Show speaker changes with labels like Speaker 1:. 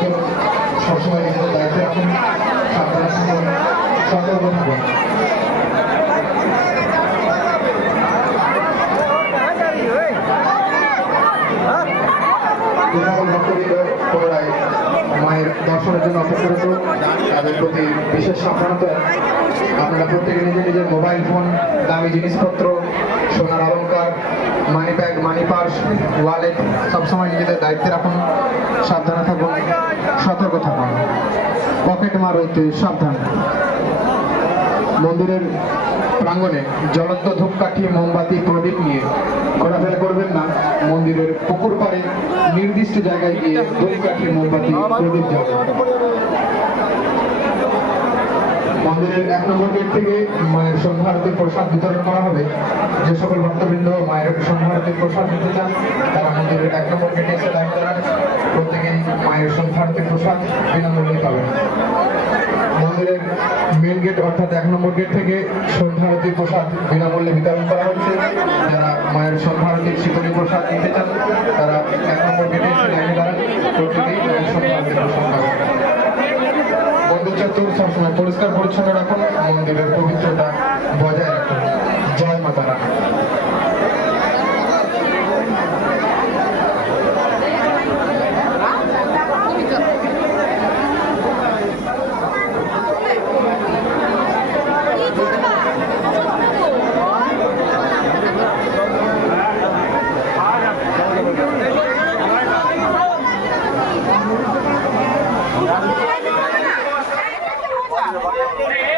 Speaker 1: আমাদের সবসময় নিজের দায়িত্বে রাখুন সাবধানে থাকুন সতর্ক থাকুন মায়ের দর্শনের জন্য অপেক্ষারত তাদের প্রতি বিশেষ সাবধানতা আপনারা প্রত্যেকে নিজের নিজের মোবাইল ফোন, দামি জিনিসপত্র, সোনার অলঙ্কার money bag money purse wallet সবসময় নিজেদের দায়িত্বে রাখুন। সাবধানে থাকুন। সতর্ক থাকুন। পকেট মার হইতে সাবধান। মন্দিরের প্রাঙ্গণে জ্বলন্ত ধূপকাঠি, মোমবাতি, প্রদীপ নিয়ে ঘোরাফেরা করবেন না। মন্দিরের পুকুর পাড়ে নির্দিষ্ট জায়গায় গিয়ে ধূপকাঠি, মোমবাতি, প্রদীপ মন্দিরের এক নম্বর গেট থেকে মায়ের সন্ধ্যারতির প্রসাদ বিতরণ করা হবে। যে সকল ভক্তবৃন্দ মায়ের সন্ধ্যারতির প্রসাদ নিতে চান, তারা মন্দিরের এক নম্বর গেটে এসে লাইন সন্ধ্যারতির প্রসাদ বিনামূল্যে পাবেন মন্দিরের মেন গেট অর্থাৎ এক নম্বর গেট থেকে সন্ধ্যারতির প্রসাদ বিনামূল্যে বিতরণ করা হচ্ছে। যারা মায়ের সন্ধ্যারতির শীতলী প্রসাদ নিতে চান, তারা এক নম্বর গেটে লাইনে দাঁড়ান। পাবেন। মন্দির চত্বর সবসময় পরিষ্কার পরিচ্ছন্ন রাখুন। মন্দিরের পবিত্রতা বজায় রাখুন। জয় মাতা রানী ধন্যবাদ।